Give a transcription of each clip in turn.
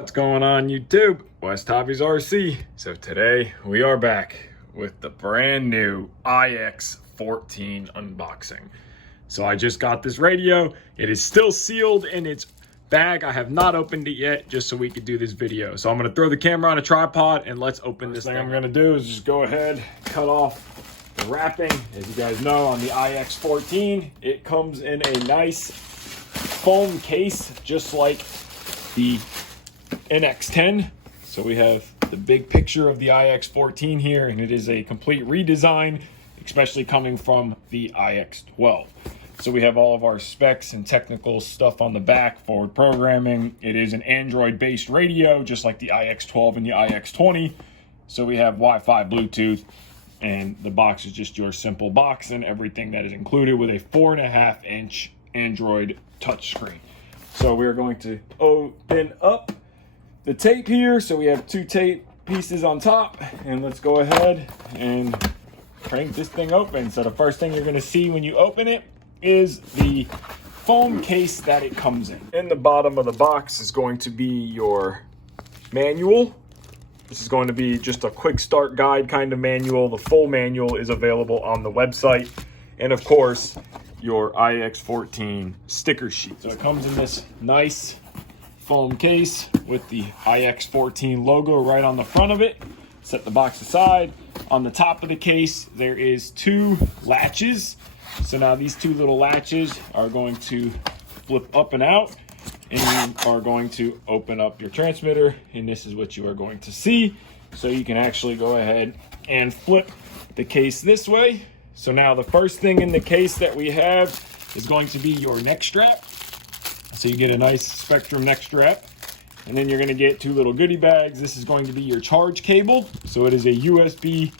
What's going on YouTube? WestHobbiesRC. So today we are back with the brand new IX14 unboxing. So I just got this radio. It is still sealed in its bag. I have not opened it yet just so we could do this video. So I'm gonna throw the camera on a tripod and let's open this thing. I'm gonna do is just go ahead, cut off the wrapping. As you guys know, on the IX14, it comes in a nice foam case, just like the NX10. So we have the big picture of the IX14 here, and it is a complete redesign, especially coming from the IX12. So we have all of our specs and technical stuff on the back, forward programming. It is an Android-based radio, just like the IX12 and the IX20. So we have Wi-Fi, Bluetooth, and the box is just your simple box and everything that is included with a 4.5-inch Android touchscreen. So we're going to open up the tape here. So we have two tape pieces on top, and let's go ahead and crank this thing open. So the first thing you're going to see when you open it is the foam case that it comes in. In the bottom of the box is going to be your manual. This is going to be just a quick start guide kind of manual. The full manual is available on the website, and of course your IX14 sticker sheet. So it comes in this nice foam case with the IX14 logo right on the front of it. Set the box aside. On the top of the case, there is two latches. So now these two little latches are going to flip up and out, and you are going to open up your transmitter, and this is what you are going to see. So you can actually go ahead and flip the case this way. So now the first thing in the case that we have is going to be your neck strap. So you get a nice Spektrum neck strap, and then you're going to get two little goodie bags. This is going to be your charge cable. So it is a USB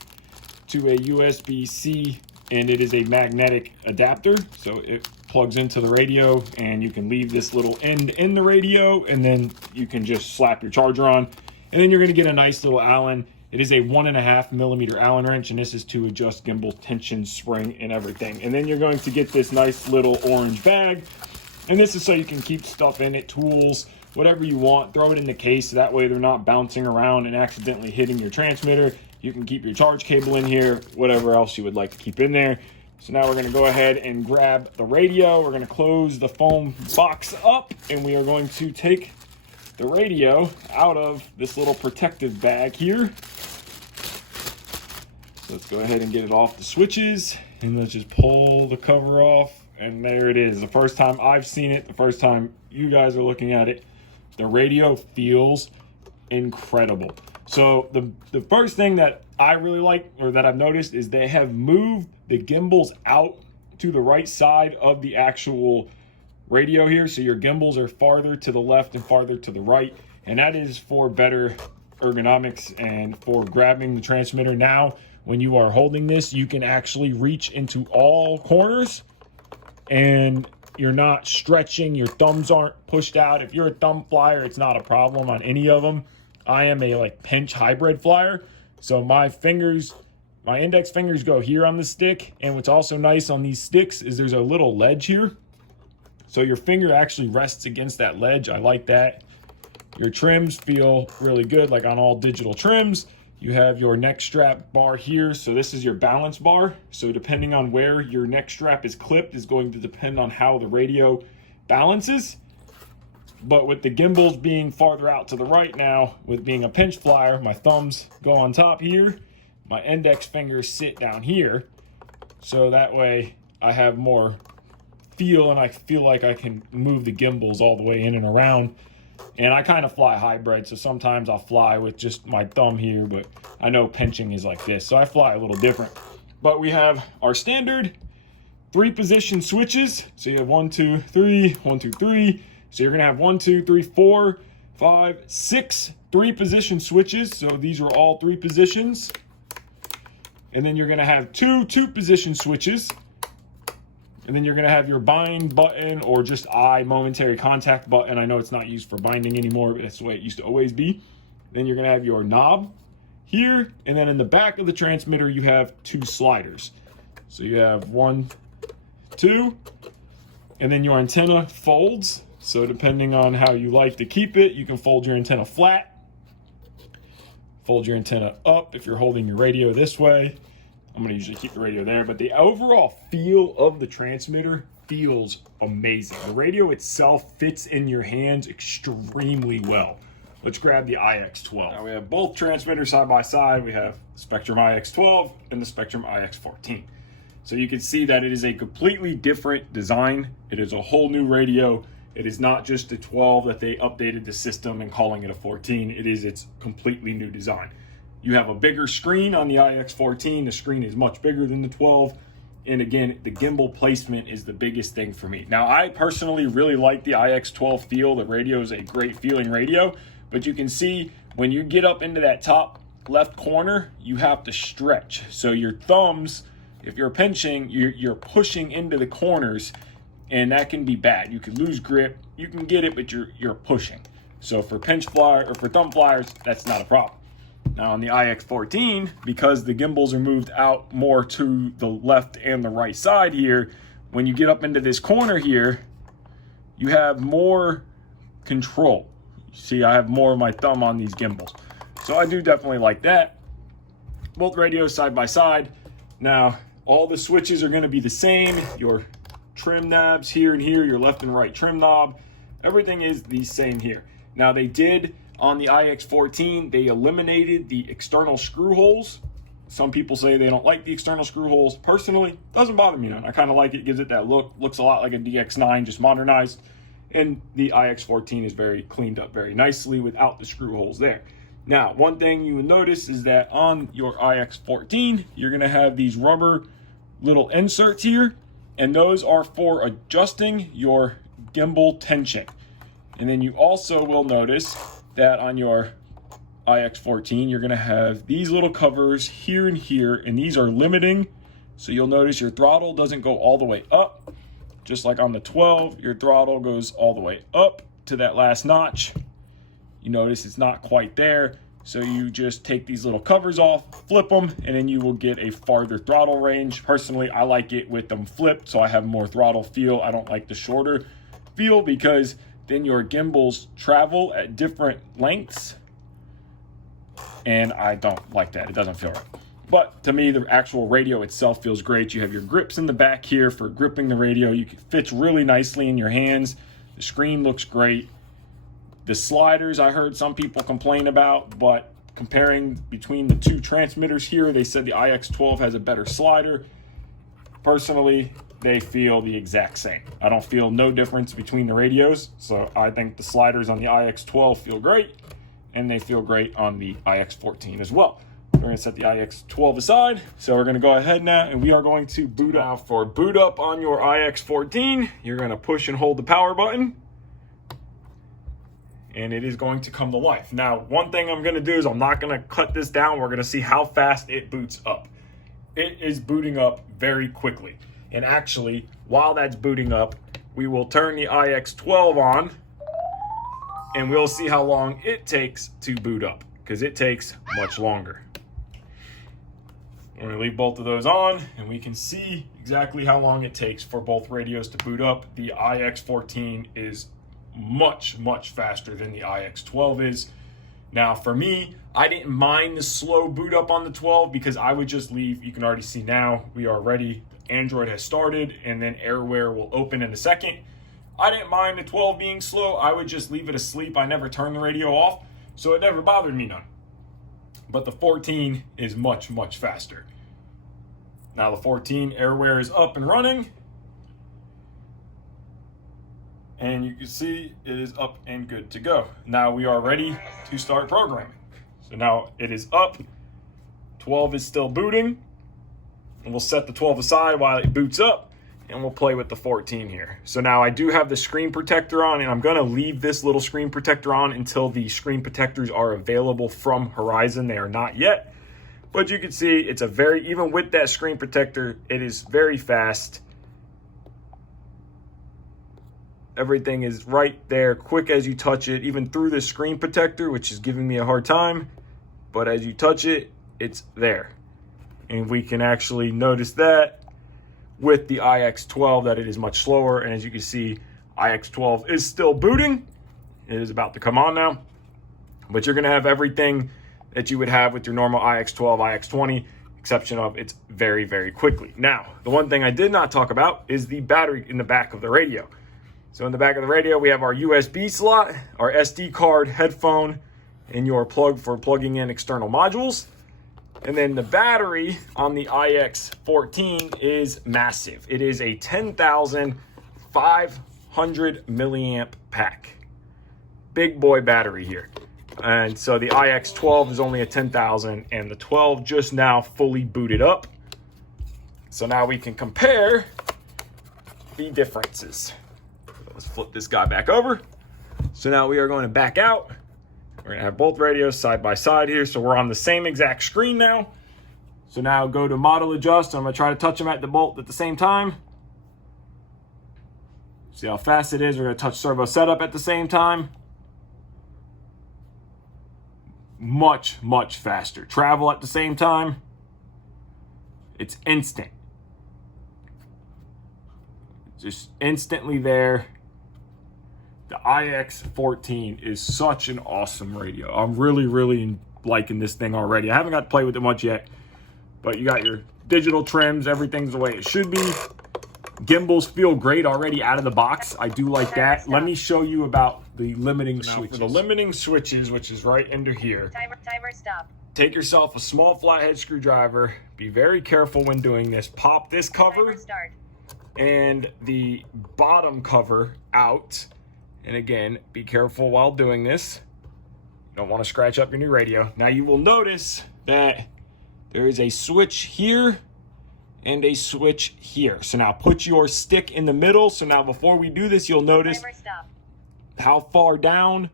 to a USB-C, and it is a magnetic adapter. So it plugs into the radio, and you can leave this little end in the radio, and then you can just slap your charger on. And then you're going to get a nice little Allen. It is a 1.5mm Allen wrench, and this is to adjust gimbal tension, spring, and everything. And then you're going to get this nice little orange bag. And this is so you can keep stuff in it, tools, whatever you want. Throw it in the case, so that way they're not bouncing around and accidentally hitting your transmitter. You can keep your charge cable in here, whatever else you would like to keep in there. So now we're going to go ahead and grab the radio. We're going to close the foam box up, and we are going to take the radio out of this little protective bag here. So let's go ahead and get it off the switches, and let's just pull the cover off. And there it is. The first time I've seen it, the first time you guys are looking at it, the radio feels incredible. So the first thing that I really like, or that I've noticed, is they have moved the gimbals out to the right side of the actual radio here. So your gimbals are farther to the left and farther to the right. And that is for better ergonomics and for grabbing the transmitter. Now, when you are holding this, you can actually reach into all corners, and you're not stretching, your thumbs aren't pushed out. If you're a thumb flyer, it's not a problem on any of them. I am a pinch hybrid flyer, so my index fingers go here on the stick. And what's also nice on these sticks is there's a little ledge here, so your finger actually rests against that ledge. I like that. Your trims feel really good, like on all digital trims. You have your neck strap bar here. So this is your balance bar. So depending on where your neck strap is clipped is going to depend on how the radio balances. But with the gimbals being farther out to the right now, with being a pinch flyer, my thumbs go on top here. My index fingers sit down here. So that way I have more feel, and I feel like I can move the gimbals all the way in and around. And I kind of fly hybrid, so sometimes I'll fly with just my thumb here, but I know pinching is like this, so I fly a little different. But we have our standard 3-position switches. So you have 1, 2, 3, 1, 2, 3. So you're gonna have 1, 2, 3, 4, 5, 6 3-position switches. So these are all 3 positions. And then you're gonna have 2 2-position switches. And then you're going to have your bind button, or just eye momentary contact button. I know it's not used for binding anymore, but that's the way it used to always be. Then you're going to have your knob here. And then in the back of the transmitter, you have 2 sliders. So you have 1, 2, and then your antenna folds. So depending on how you like to keep it, you can fold your antenna flat, fold your antenna up if you're holding your radio this way. I'm gonna usually keep the radio there, but the overall feel of the transmitter feels amazing. The radio itself fits in your hands extremely well. Let's grab the IX12. Now we have both transmitters side by side. We have the Spektrum IX12 and the Spektrum IX14. So you can see that it is a completely different design. It is a whole new radio. It is not just a 12 that they updated the system and calling it a 14. It is its completely new design. You have a bigger screen on the IX14. The screen is much bigger than the 12. And again, the gimbal placement is the biggest thing for me. Now, I personally really like the IX12 feel. The radio is a great feeling radio, but you can see when you get up into that top left corner, you have to stretch. So your thumbs, if you're pinching, you're pushing into the corners, and that can be bad. You can lose grip. You can get it, but you're pushing. So for pinch fly or for thumb flyers, that's not a problem. Now on the IX14, because the gimbals are moved out more to the left and the right side here, when you get up into this corner here, you have more control. See, I have more of my thumb on these gimbals. So I do definitely like that. Both radios side by side. Now, all the switches are gonna be the same. Your trim knobs here and here, your left and right trim knob, everything is the same here. Now they did, on the IX14, they eliminated the external screw holes. Some people say they don't like the external screw holes. Personally, doesn't bother me none. I kind of like it, gives it that look. Looks a lot like a DX9, just modernized. And the IX14 is very cleaned up very nicely without the screw holes there. Now, one thing you will notice is that on your IX14, you're gonna have these rubber little inserts here, and those are for adjusting your gimbal tension. And then you also will notice that on your IX14, you're gonna have these little covers here and here, and these are limiting. So you'll notice your throttle doesn't go all the way up. Just like on the 12, your throttle goes all the way up to that last notch. You notice it's not quite there. So you just take these little covers off, flip them, and then you will get a farther throttle range. Personally, I like it with them flipped, so I have more throttle feel. I don't like the shorter feel because then your gimbals travel at different lengths, and I don't like that. It doesn't feel right. But to me, the actual radio itself feels great. You have your grips in the back here for gripping the radio. It fits really nicely in your hands. The screen looks great. The sliders, I heard some people complain about, but comparing between the two transmitters here, they said the IX12 has a better slider. Personally, they feel the exact same. I don't feel no difference between the radios, so I think the sliders on the IX12 feel great, and they feel great on the IX14 as well. We're gonna set the IX12 aside, so we're gonna go ahead now, and we are going to boot up. Now for boot up on your IX14, you're gonna push and hold the power button, and it is going to come to life. Now, one thing I'm gonna do is I'm not gonna cut this down. We're gonna see how fast it boots up. It is booting up very quickly. And actually, while that's booting up, we will turn the IX12 on, and we'll see how long it takes to boot up, because it takes much longer. We're gonna leave both of those on, and we can see exactly how long it takes for both radios to boot up. The IX14 is much, much faster than the IX12 is. Now, for me, I didn't mind the slow boot up on the 12 because I would just leave. You can already see now we are ready. Android has started, and then AirWare will open in a second. I didn't mind the 12 being slow. I would just leave it asleep. I never turned the radio off, so it never bothered me none. But the 14 is much, much faster. Now the 14 AirWare is up and running, and you can see it is up and good to go. Now we are ready to start programming. So now it is up, 12 is still booting, and we'll set the 12 aside while it boots up, and we'll play with the 14 here. So now I do have the screen protector on, and I'm gonna leave this little screen protector on until the screen protectors are available from Horizon. They are not yet, but you can see it's a very, even with that screen protector, it is very fast. Everything is right there, quick as you touch it, even through the screen protector, which is giving me a hard time. But as you touch it, it's there. And we can actually notice that with the IX12 that it is much slower. And as you can see, IX12 is still booting. It is about to come on now. But you're going to have everything that you would have with your normal IX12, IX20, exception of it's very, very quickly. Now, the one thing I did not talk about is the battery in the back of the radio. So in the back of the radio, we have our USB slot, our SD card, headphone, and your plug for plugging in external modules. And then the battery on the IX14 is massive. It is a 10,500 milliamp pack. Big boy battery here. And so the IX12 is only a 10,000 and the 12 just now fully booted up. So now we can compare the differences. Let's flip this guy back over. So now we are going to back out. We're gonna have both radios side by side here. So we're on the same exact screen now. So now go to model adjust. I'm gonna try to touch them at the bolt at the same time. See how fast it is. We're gonna touch servo setup at the same time. Much, much faster. Travel at the same time. It's instant. Just instantly there. The IX14 is such an awesome radio. I'm really, really liking this thing already. I haven't got to play with it much yet, but you got your digital trims. Everything's the way it should be. Gimbals feel great already out of the box. I do like that. Let me show you about the limiting switches. For the limiting switches, which is right under here. Timer stop. Take yourself a small flathead screwdriver. Be very careful when doing this. Pop this cover and the bottom cover out. And again, be careful while doing this. You don't want to scratch up your new radio. Now you will notice that there is a switch here and a switch here. So now put your stick in the middle. So now before we do this, you'll notice how far down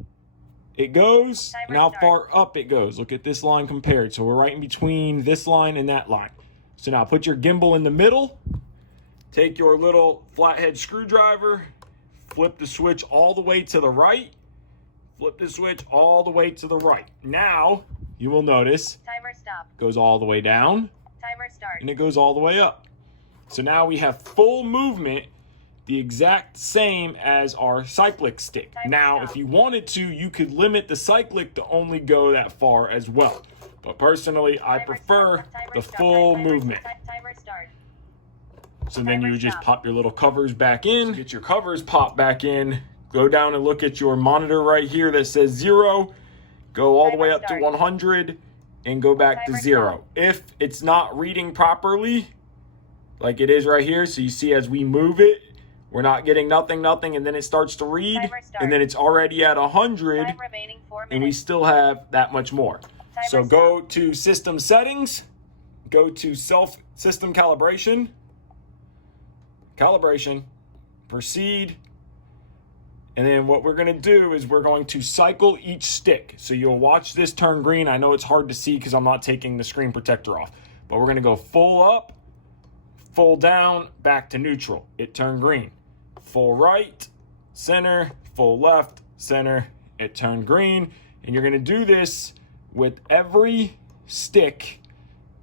it goes and how far up it goes. Look at this line compared. So we're right in between this line and that line. So now put your gimbal in the middle. Take your little flathead screwdriver. Flip the switch all the way to the right. Flip the switch all the way to the right. Now, you will notice it goes all the way down. And it goes all the way up. So now we have full movement, the exact same as our cyclic stick. Now, if you wanted to, you could limit the cyclic to only go that far as well. But personally, I prefer the full movement. So then you just pop your little covers back in, get your covers popped back in, go down and look at your monitor right here that says 0, go all the way up to 100 and go back to 0. If it's not reading properly, like it is right here, so you see as we move it, we're not getting nothing, and then it starts to read, and then it's already at 100, and we still have that much more. So go to system settings, go to system calibration, proceed, and then what we're going to do is we're going to cycle each stick. So you'll watch this turn green. I know it's hard to see because I'm not taking the screen protector off, but we're going to go full up, full down, back to neutral. It turned green. Full right, center, full left, center, it turned green. And you're going to do this with every stick.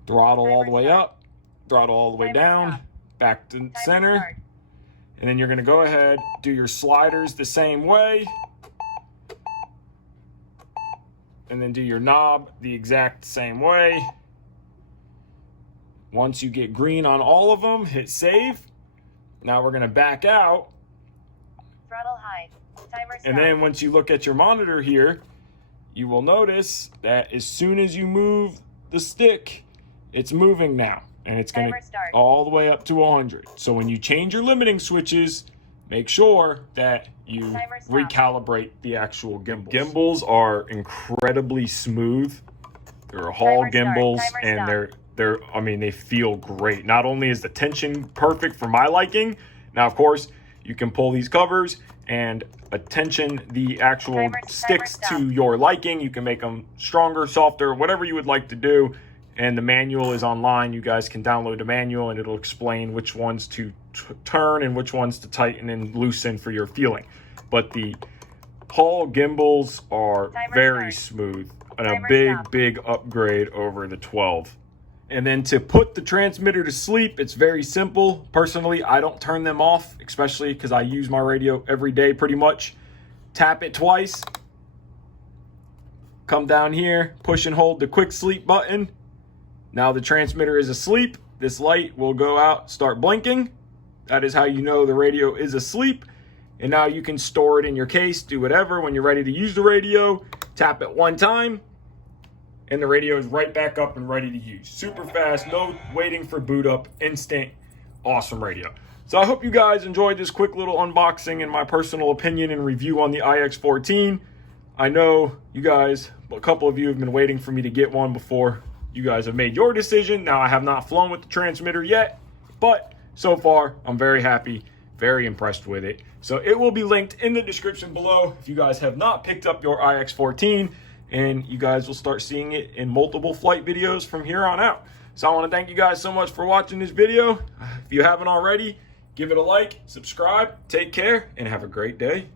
Throttle all the way up, throttle all the way down, back to center. And then you're going to go ahead, do your sliders the same way. And then do your knob the exact same way. Once you get green on all of them, hit save. Now we're going to back out. Throttle high. Timer stop. And then once you look at your monitor here, you will notice that as soon as you move the stick, it's moving now. And it's going to all the way up to 100. So when you change your limiting switches, make sure that you recalibrate the actual gimbals. Gimbals are incredibly smooth. They're Hall gimbals, and I mean, they feel great. Not only is the tension perfect for my liking, now of course you can pull these covers and attention the actual sticks to your liking. You can make them stronger, softer, whatever you would like to do. And the manual is online. You guys can download the manual and it'll explain which ones to turn and which ones to tighten and loosen for your feeling. But the Hall gimbals are very smooth and a big upgrade over the 12. And then to put the transmitter to sleep, it's very simple. Personally, I don't turn them off, especially because I use my radio every day pretty much. Tap it twice. Come down here, push and hold the quick sleep button. Now the transmitter is asleep. This light will go out, start blinking. That is how you know the radio is asleep. And now you can store it in your case, do whatever. When you're ready to use the radio, tap it one time, and the radio is right back up and ready to use. Super fast, no waiting for boot up, instant, awesome radio. So I hope you guys enjoyed this quick little unboxing and my personal opinion and review on the IX14. I know you guys, a couple of you have been waiting for me to get one before you guys have made your decision. Now I have not flown with the transmitter yet, but so far I'm very happy, very impressed with it. So it will be linked in the description below if you guys have not picked up your IX14, and you guys will start seeing it in multiple flight videos from here on out. So I want to thank you guys so much for watching this video. If you haven't already, give it a like, subscribe, take care, and have a great day.